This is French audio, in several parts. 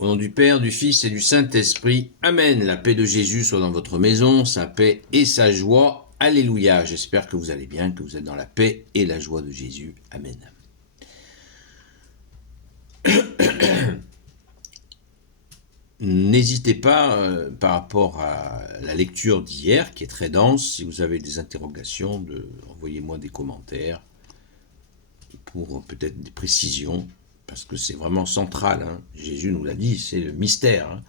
Au nom du Père, du Fils et du Saint-Esprit. Amen. La paix de Jésus soit dans votre maison, sa paix et sa joie. Alléluia. J'espère que vous allez bien, que vous êtes dans la paix et la joie de Jésus. Amen. N'hésitez pas, par rapport à la lecture d'hier, qui est très dense, si vous avez des interrogations, envoyez-moi des commentaires pour peut-être des précisions, parce que c'est vraiment central. Hein. Jésus nous l'a dit, c'est le mystère.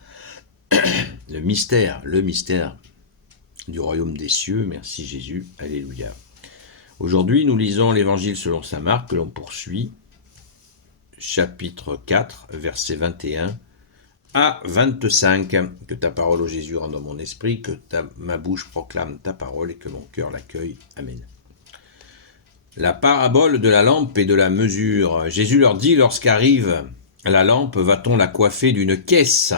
Hein. Le mystère du royaume des cieux. Merci Jésus. Alléluia. Aujourd'hui, nous lisons l'Évangile selon saint Marc, que l'on poursuit, chapitre 4, versets 21 à 25. Que ta parole, ô Jésus, rende dans mon esprit, que ma bouche proclame ta parole et que mon cœur l'accueille. Amen. La parabole de la lampe et de la mesure. Jésus leur dit, lorsqu'arrive la lampe, va-t-on la coiffer d'une caisse,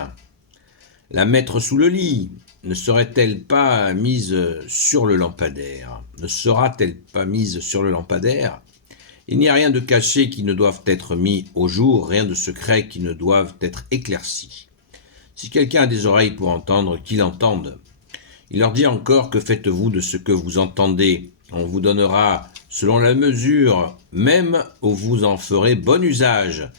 la mettre sous le lit? Ne serait-elle pas mise sur le lampadaire? Ne sera-t-elle pas mise sur le lampadaire? Il n'y a rien de caché qui ne doive être mis au jour, rien de secret qui ne doive être éclairci. Si quelqu'un a des oreilles pour entendre, qu'il entende. Il leur dit encore, que faites-vous de ce que vous entendez? On vous donnera selon la mesure même où vous en ferez bon usage,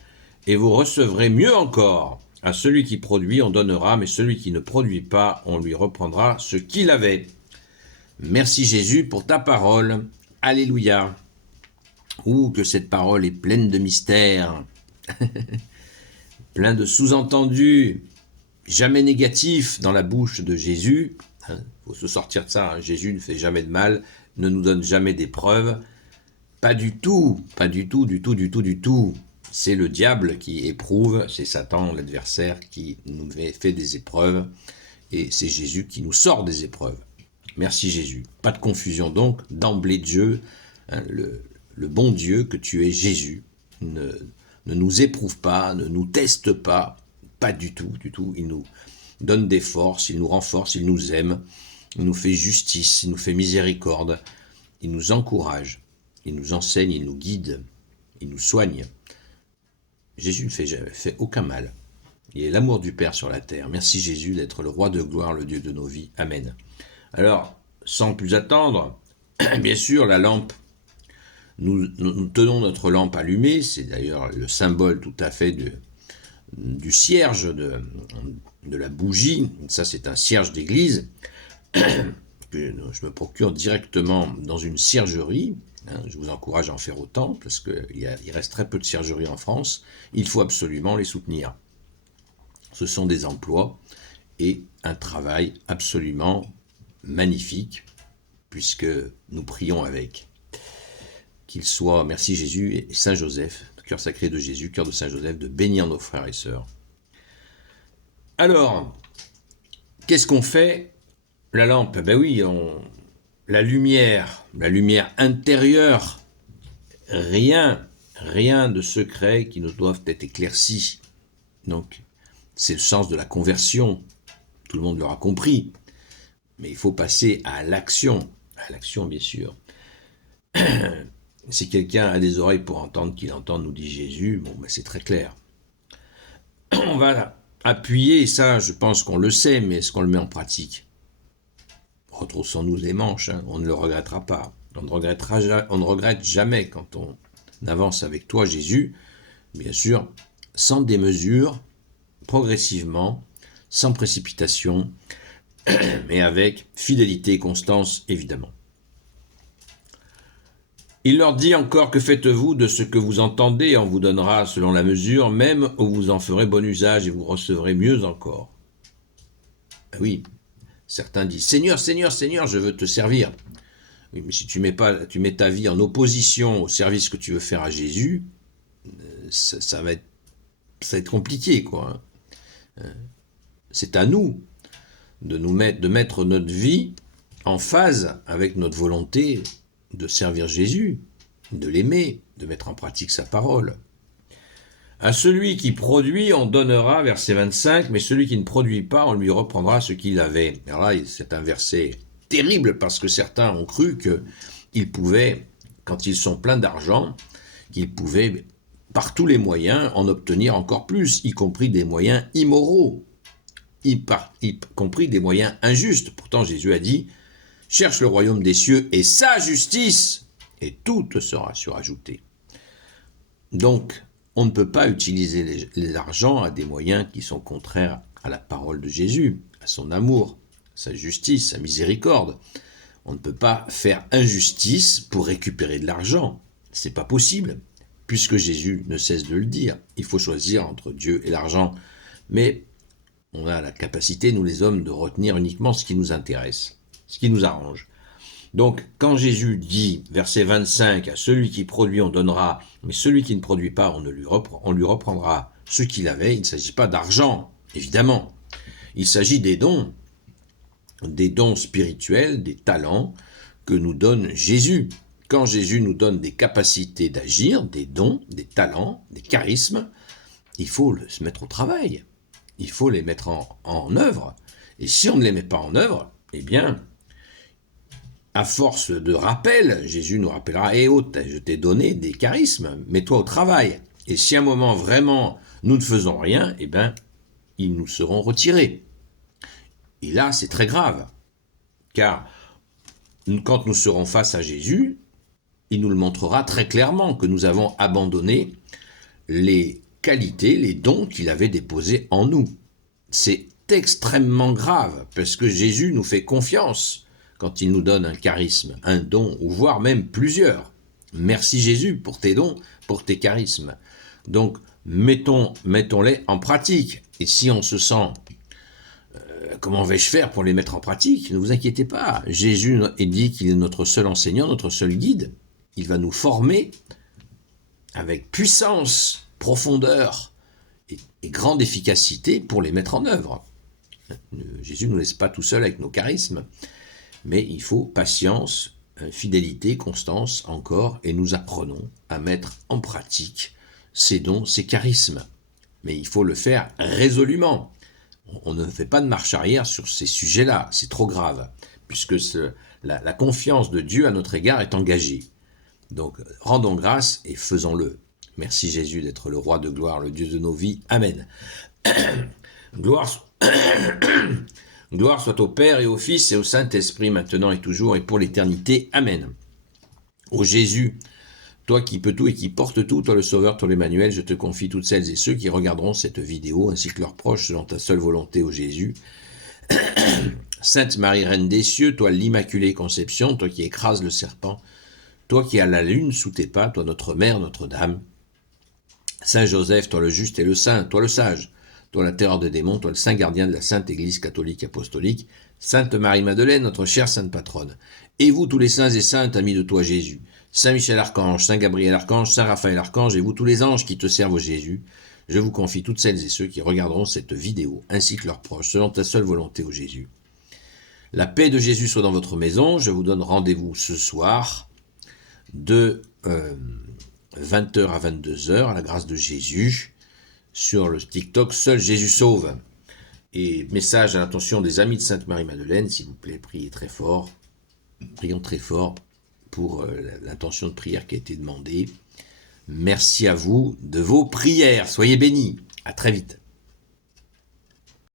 et vous recevrez mieux encore. À celui qui produit, on donnera, mais celui qui ne produit pas, on lui reprendra ce qu'il avait. Merci Jésus pour ta parole. Alléluia. Ouh, que cette parole est pleine de mystères, plein de sous-entendus, jamais négatifs dans la bouche de Jésus. Faut se sortir de ça, hein. Jésus ne fait jamais de mal, ne nous donne jamais d'épreuves. Pas du tout, pas du tout, du tout, du tout, du tout. C'est le diable qui éprouve, c'est Satan, l'adversaire, qui nous fait des épreuves, et c'est Jésus qui nous sort des épreuves. Merci Jésus. Pas de confusion donc, d'emblée de jeu, hein, le bon Dieu que tu es Jésus ne nous éprouve pas, ne nous teste pas, pas du tout, du tout. Il nous donne des forces, il nous renforce, il nous aime, il nous fait justice, il nous fait miséricorde, il nous encourage, il nous enseigne, il nous guide, il nous soigne. Jésus ne fait aucun mal. Il est l'amour du Père sur la terre. Merci Jésus d'être le roi de gloire, le Dieu de nos vies. Amen. Alors, sans plus attendre, bien sûr, la lampe, nous tenons notre lampe allumée, c'est d'ailleurs le symbole tout à fait du cierge, de la bougie. Ça, c'est un cierge d'église que je me procure directement dans une ciergerie. Je vous encourage à en faire autant, parce qu'il reste très peu de ciergeries en France. Il faut absolument les soutenir. Ce sont des emplois et un travail absolument magnifique, puisque nous prions avec. Qu'il soit, merci Jésus, et Saint Joseph, cœur sacré de Jésus, cœur de Saint Joseph, de bénir nos frères et sœurs. Alors, qu'est-ce qu'on fait? La lampe, ben oui, la lumière intérieure, rien de secret qui ne doive être éclairci. Donc, c'est le sens de la conversion. Tout le monde l'aura compris. Mais il faut passer à l'action. À l'action, bien sûr. Si quelqu'un a des oreilles pour entendre, qu'il entende, nous dit Jésus, bon, ben c'est très clair. On va appuyer, et ça, je pense qu'on le sait, mais est-ce qu'on le met en pratique? Retroussons-nous les manches, hein, on ne le regrettera pas. On ne regrette jamais quand on avance avec toi, Jésus, bien sûr, sans démesure, progressivement, sans précipitation, mais avec fidélité et constance, évidemment. Il leur dit encore, que faites-vous de ce que vous entendez? On vous donnera selon la mesure, même où vous en ferez bon usage, et vous recevrez mieux encore. Ben oui, certains disent, Seigneur, Seigneur, Seigneur, je veux te servir. Oui, mais si tu mets ta vie en opposition au service que tu veux faire à Jésus, ça va être compliqué, quoi. C'est à nous de mettre notre vie en phase avec notre volonté de servir Jésus, de l'aimer, de mettre en pratique sa parole. À celui qui produit, on donnera, verset 25, mais celui qui ne produit pas, on lui reprendra ce qu'il avait. Alors là, c'est un verset terrible, parce que certains ont cru qu'ils pouvaient, quand ils sont pleins d'argent, qu'ils pouvaient par tous les moyens en obtenir encore plus, y compris des moyens immoraux, y compris des moyens injustes. Pourtant Jésus a dit « Cherche le royaume des cieux et sa justice, et tout te sera surajouté. » Donc, on ne peut pas utiliser l'argent à des moyens qui sont contraires à la parole de Jésus, à son amour, sa justice, sa miséricorde. On ne peut pas faire injustice pour récupérer de l'argent. C'est pas possible, puisque Jésus ne cesse de le dire. Il faut choisir entre Dieu et l'argent. Mais on a la capacité, nous les hommes, de retenir uniquement ce qui nous intéresse, ce qui nous arrange. Donc, quand Jésus dit, verset 25, « À celui qui produit, on donnera, mais celui qui ne produit pas, on lui reprendra ce qu'il avait », il ne s'agit pas d'argent, évidemment. Il s'agit des dons spirituels, des talents que nous donne Jésus. Quand Jésus nous donne des capacités d'agir, des dons, des talents, des charismes, il faut se mettre au travail. Il faut les mettre en œuvre. Et si on ne les met pas en œuvre, eh bien, à force de rappel, Jésus nous rappellera « Eh oh, je t'ai donné des charismes, mets-toi au travail. » Et si à un moment vraiment nous ne faisons rien, eh bien, ils nous seront retirés. Et là, c'est très grave, car quand nous serons face à Jésus, il nous le montrera très clairement que nous avons abandonné les qualités, les dons qu'il avait déposés en nous. C'est extrêmement grave, parce que Jésus nous fait confiance quand il nous donne un charisme, un don, ou voire même plusieurs. Merci Jésus pour tes dons, pour tes charismes. Donc, mettons-les en pratique. Et si on se sent comment vais-je faire pour les mettre en pratique? Ne vous inquiétez pas. Jésus dit qu'il est notre seul enseignant, notre seul guide. Il va nous former avec puissance, profondeur et grande efficacité pour les mettre en œuvre. Jésus ne nous laisse pas tout seul avec nos charismes, mais il faut patience, fidélité, constance encore, et nous apprenons à mettre en pratique ces dons, ces charismes. Mais il faut le faire résolument. On ne fait pas de marche arrière sur ces sujets-là, c'est trop grave, puisque la confiance de Dieu à notre égard est engagée. Donc, rendons grâce et faisons-le. Merci Jésus d'être le roi de gloire, le Dieu de nos vies. Amen. Gloire soit au Père et au Fils et au Saint-Esprit, maintenant et toujours et pour l'éternité. Amen. Ô Jésus, toi qui peux tout et qui portes tout, toi le Sauveur, toi l'Emmanuel, je te confie toutes celles et ceux qui regarderont cette vidéo, ainsi que leurs proches, selon ta seule volonté, ô Jésus. Sainte Marie, Reine des cieux, toi l'Immaculée Conception, toi qui écrases le serpent, toi qui as la lune sous tes pas, toi notre Mère, Notre-Dame. Saint Joseph, toi le juste et le saint, toi le sage, toi la terreur des démons, toi le saint gardien de la Sainte Église catholique apostolique, Sainte Marie-Madeleine, notre chère Sainte Patronne. Et vous tous les saints et saintes, amis de toi Jésus, Saint Michel Archange, Saint Gabriel Archange, Saint Raphaël Archange, et vous tous les anges qui te servent au Jésus, je vous confie toutes celles et ceux qui regarderont cette vidéo, ainsi que leurs proches, selon ta seule volonté, ô Jésus. La paix de Jésus soit dans votre maison. Je vous donne rendez-vous ce soir de 20h à 22h, à la grâce de Jésus, sur le TikTok Seul Jésus Sauve. Et message à l'intention des amis de Sainte Marie-Madeleine, s'il vous plaît, priez très fort. Prions très fort pour l'intention de prière qui a été demandée. Merci à vous de vos prières. Soyez bénis. À très vite.